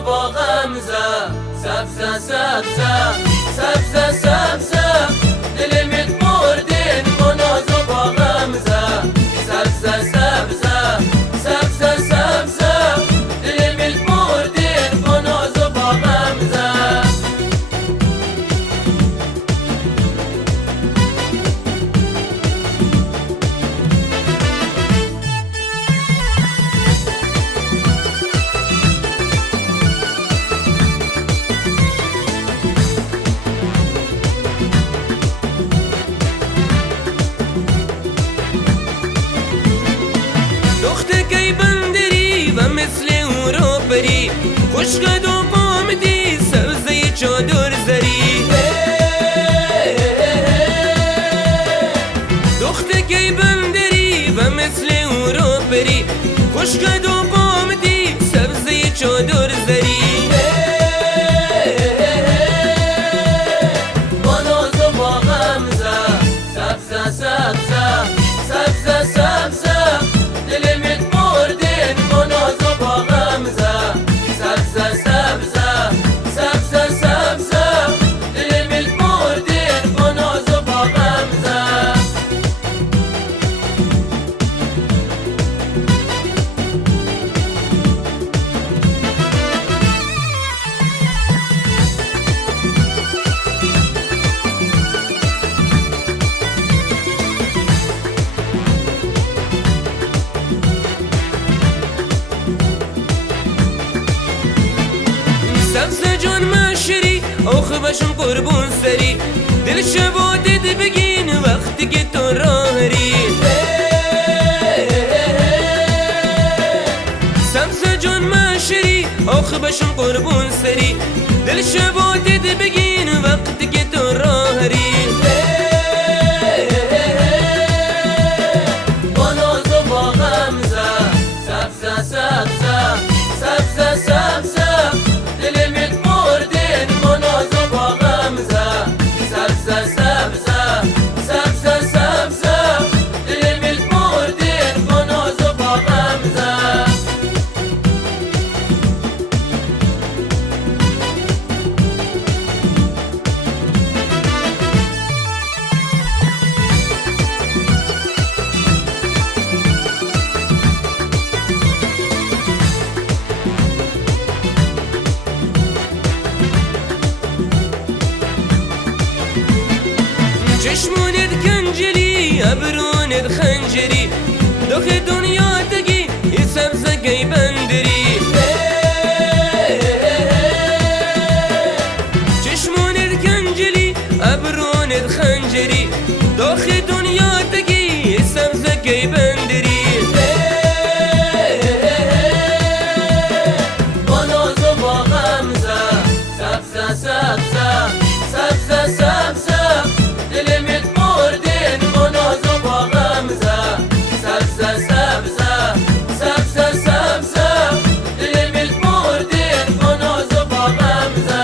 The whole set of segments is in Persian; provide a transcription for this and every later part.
باغمزه سبزه سبزه سبزه سبزه دلمت بردین منازو باغمزه سبزه سبزه سبزه سبزه دلمت بردین منازو باغمزه خوشگد و قامدی سبزه چادر زری دخته کی بندری و مثل او رو بری خوشگد و قامدی سبزه چادر زری منازو باغمزه سبزه سبزه سبزه سبزه دلمت بردین منازو باغمزه سبزه سبزه سبزه سبزه دلمت بردین منازو باغمزه سبزه جان مشری آخه بشم قربون سری دل شبا دید بگین وقتی که تو راهری سبزه جان مشری آخه بشم قربون سری دل شبا دید بگین وقتی که تو راهری منازو باغمزه سبزه سبزه سبزه سبزه دلمت بردین منازو باغمزه سبزه سبزه سبزه سبزه دلمت بردین منازو باغمزه چشمونت کنجری ابرونت خنجری داخل دنیا تگی یه سبزه گی بندری چشمونت کنجری ابرونت خنجری داخل دنیا تگی یه سبزه گی بندری منازو باغمزه سبزه سبزه سبزه سبزه دلمت بردین منازو باغمزه سبزه سبزه سبزه سبزه دلمت بردین منازو باغمزه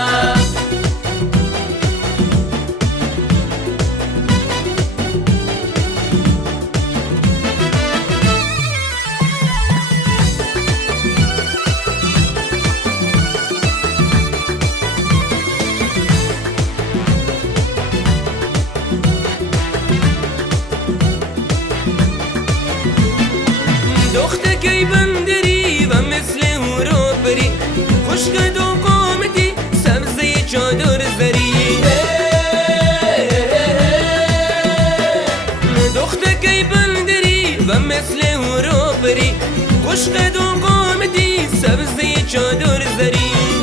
دخته کی بندری و مثل او رو بری خوشگد و قامدی سبزه چادر زری دخته کی بندری و مثل او رو بری خوشگد و قامدی سبزه چادر زری